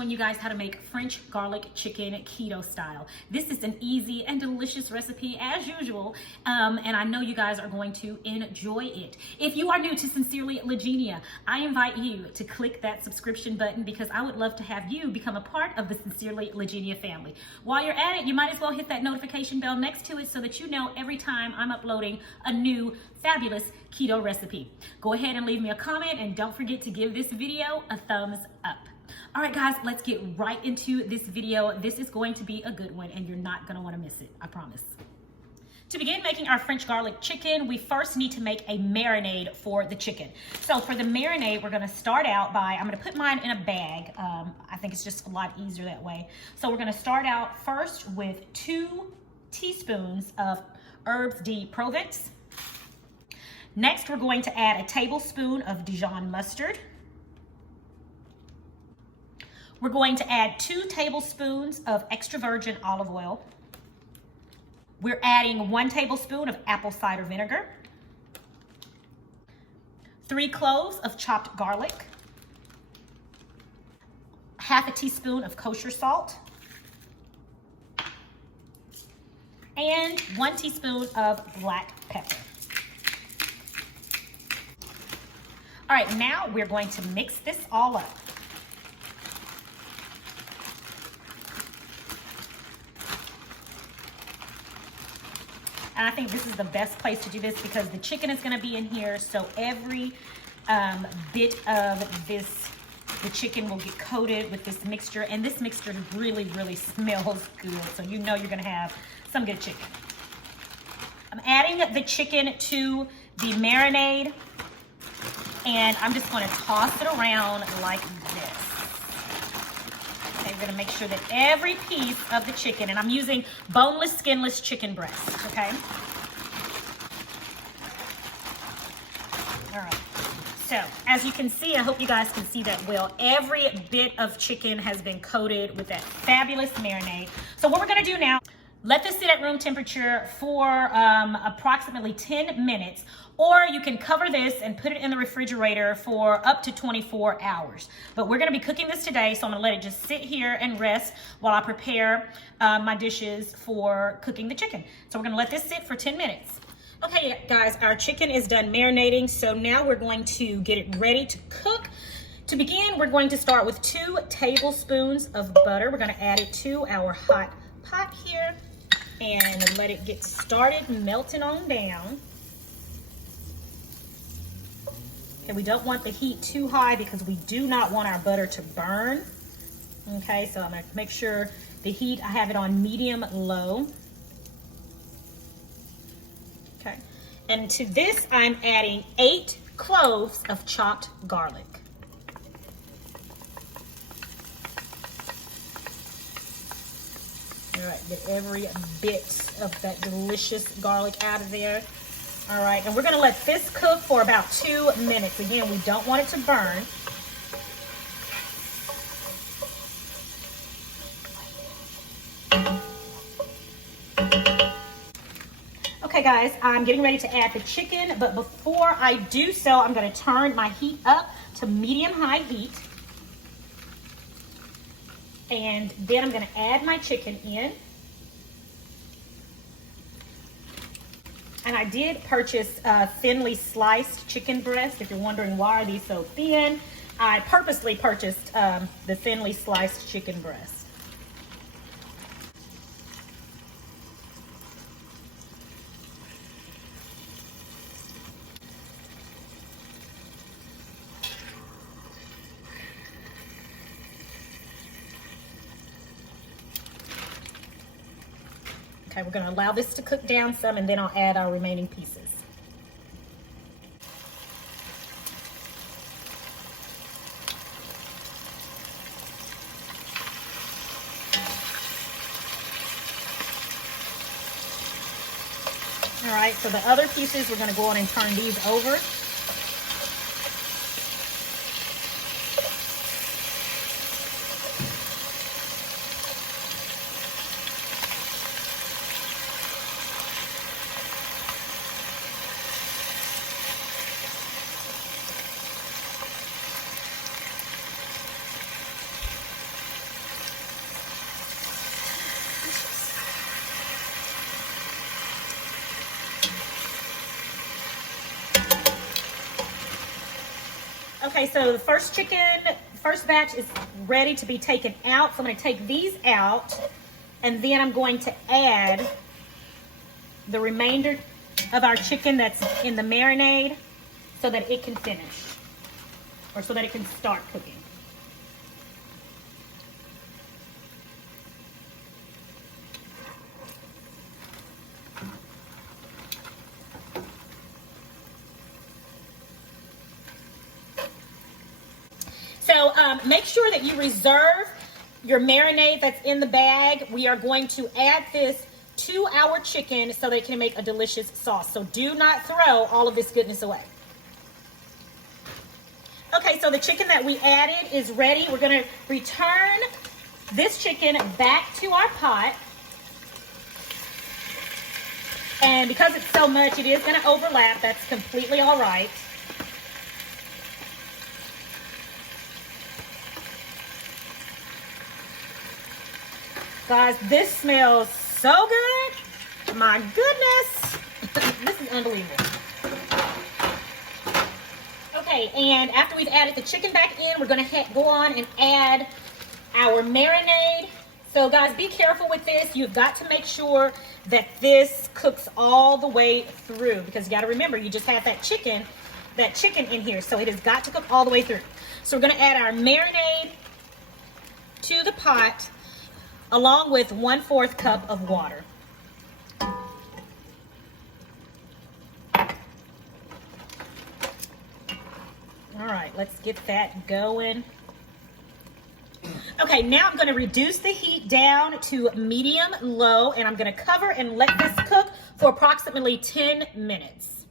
showing you guys how to make French garlic chicken keto style. This is an easy and delicious recipe as usual, and I know you guys are going to enjoy it. If you are new to Sincerely Legenia, I invite you to click that subscription button because I would love to have you become a part of the Sincerely Legenia family. While you're at it, you might as well hit that notification bell next to it so that you know every time I'm uploading a new fabulous keto recipe. Go ahead and leave me a comment, and don't forget to give this video a thumbs up. All right, guys, let's get right into this video. This is going to be a good one, and you're not gonna wanna miss it, I promise. To begin making our French garlic chicken, we first need to make a marinade for the chicken. So for the marinade, we're gonna start out by, I'm gonna put mine in a bag. I think it's just a lot easier that way. So we're gonna start out first with 2 teaspoons of herbes de Provence. Next, we're going to add a tablespoon of Dijon mustard. We're going to add 2 tablespoons of extra virgin olive oil. We're adding 1 tablespoon of apple cider vinegar, 3 cloves of chopped garlic, half a teaspoon of kosher salt, and 1 teaspoon of black pepper. All right, now we're going to mix this all up. And I think this is the best place to do this because the chicken is gonna be in here, so every bit of the chicken will get coated with this mixture, and this mixture really, really smells good, so you know you're gonna have some good chicken. I'm adding the chicken to the marinade, and I'm just going to toss it around like this. Okay, we're going to make sure that every piece of the chicken, and I'm using boneless, skinless chicken breast, okay? All right. So, as you can see, I hope you guys can see that well, every bit of chicken has been coated with that fabulous marinade. So what we're going to do now, let this sit at room temperature for approximately 10 minutes, or you can cover this and put it in the refrigerator for up to 24 hours. But we're gonna be cooking this today, so I'm gonna let it just sit here and rest while I prepare my dishes for cooking the chicken. So we're gonna let this sit for 10 minutes. Okay, guys, our chicken is done marinating, so now we're going to get it ready to cook. To begin, we're going to start with 2 tablespoons of butter. We're gonna add it to our hot pot here and let it get started melting on down. Okay, we don't want the heat too high because we do not want our butter to burn. Okay, so I'm gonna make sure the heat, I have it on medium low. Okay, and to this I'm adding 8 cloves of chopped garlic. All right, get every bit of that delicious garlic out of there. All right, and we're gonna let this cook for about 2 minutes. Again, we don't want it to burn. Okay guys, I'm getting ready to add the chicken, but before I do so, I'm gonna turn my heat up to medium-high heat. And then I'm gonna add my chicken in. And I did purchase thinly sliced chicken breast. If you're wondering why are these so thin, I purposely purchased the thinly sliced chicken breast. Okay, we're gonna allow this to cook down some, and then I'll add our remaining pieces. All right, so the other pieces, we're gonna go on and turn these over. Okay, so the first batch is ready to be taken out. So I'm going to take these out, and then I'm going to add the remainder of our chicken that's in the marinade so that it can finish, or so that it can start cooking. So make sure that you reserve your marinade that's in the bag. We are going to add this to our chicken so that it can make a delicious sauce. So do not throw all of this goodness away. Okay, so the chicken that we added is ready. We're going to return this chicken back to our pot. And because it's so much, it is going to overlap. That's completely all right. Guys, this smells so good. My goodness. This is unbelievable. Okay, and after we've added the chicken back in, we're going to go on and add our marinade. So guys, be careful with this. You've got to make sure that this cooks all the way through, because you got to remember, you just have that chicken in here. So it has got to cook all the way through. So we're going to add our marinade to the pot, along with 1/4 cup of water. All right, let's get that going. Okay, now I'm going to reduce the heat down to medium low, and I'm going to cover and let this cook for approximately 10 minutes.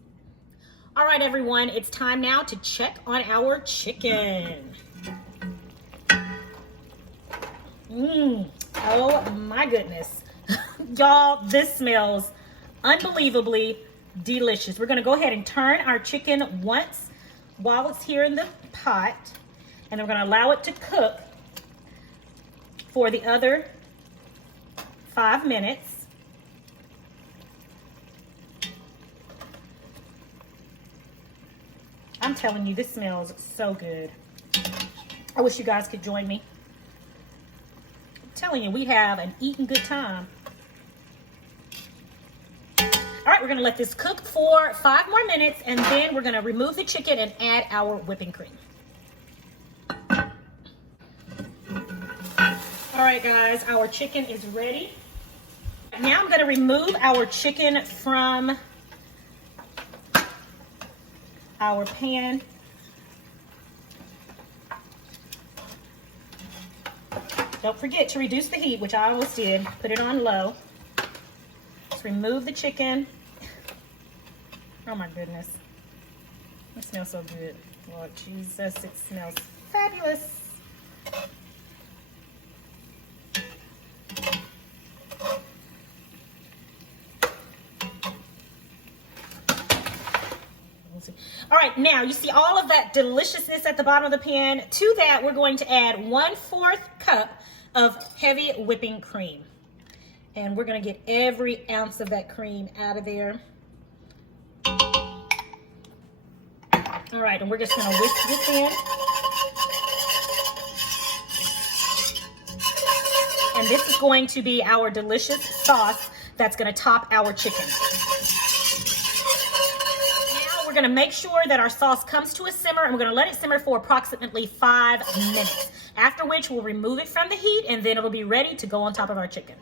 All right, everyone, it's time now to check on our chicken. Oh my goodness. Y'all, this smells unbelievably delicious. We're going to go ahead and turn our chicken once while it's here in the pot, and we're going to allow it to cook for the other 5 minutes. I'm telling you, this smells so good. I wish you guys could join me. Telling you, we have an eating good time. All right, we're gonna let this cook for 5 more minutes, and then we're gonna remove the chicken and add our whipping cream. All right, guys, our chicken is ready. Now I'm gonna remove our chicken from our pan. Don't forget to reduce the heat, which I almost did. Put it on low. Just remove the chicken. Oh my goodness. It smells so good. Lord Jesus, it smells fabulous. All right, now you see all of that deliciousness at the bottom of the pan. To that, we're going to add 1/4 cup of heavy whipping cream. And we're gonna get every ounce of that cream out of there. All right, and we're just gonna whisk this in. And this is going to be our delicious sauce that's gonna top our chicken. We're gonna make sure that our sauce comes to a simmer, and we're gonna let it simmer for approximately 5 minutes. After which we'll remove it from the heat, and then it'll be ready to go on top of our chicken.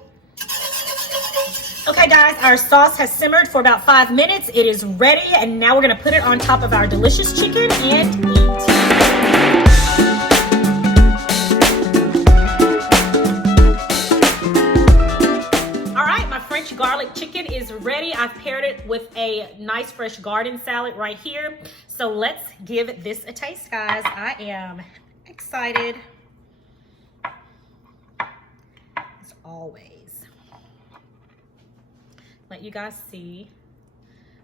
Okay guys, our sauce has simmered for about 5 minutes. It is ready, and now we're gonna put it on top of our delicious chicken and eat. Garlic chicken is ready. I've paired it with a nice fresh garden salad right here. So let's give this a taste, guys. I am excited as always. Let you guys see.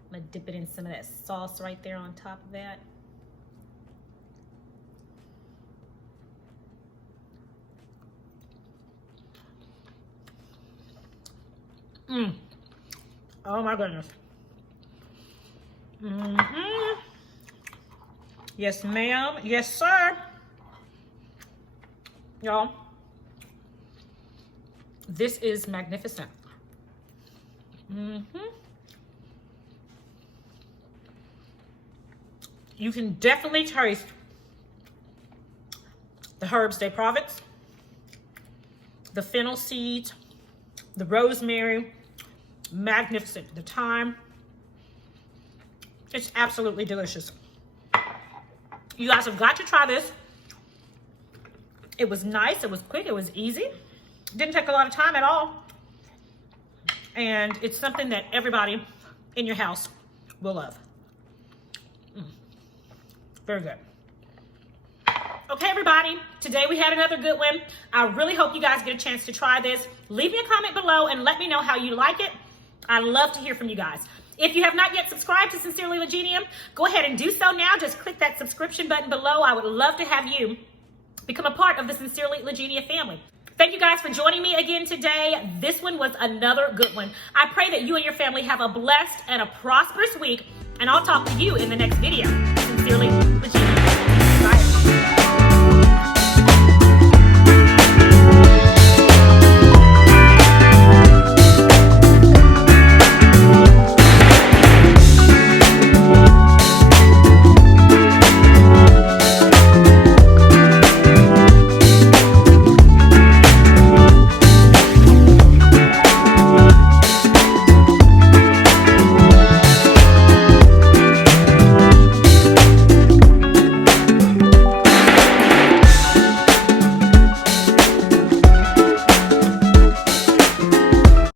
I'm gonna dip it in some of that sauce right there on top of that. Oh my goodness. Yes, ma'am. Yes, sir. Y'all, this is magnificent. You can definitely taste the herbs de Provence, the fennel seeds, the rosemary. Magnificent. The thyme. It's absolutely delicious. You guys have got to try this. It was nice. It was quick. It was easy. Didn't take a lot of time at all. And it's something that everybody in your house will love. Very good. Okay, everybody. Today we had another good one. I really hope you guys get a chance to try this. Leave me a comment below and let me know how you like it. I love to hear from you guys. If you have not yet subscribed to Sincerely Legenium, go ahead and do so now. Just click that subscription button below. I would love to have you become a part of the Sincerely Legenium family. Thank you guys for joining me again today. This one was another good one. I pray that you and your family have a blessed and a prosperous week, and I'll talk to you in the next video. Sincerely Legenium.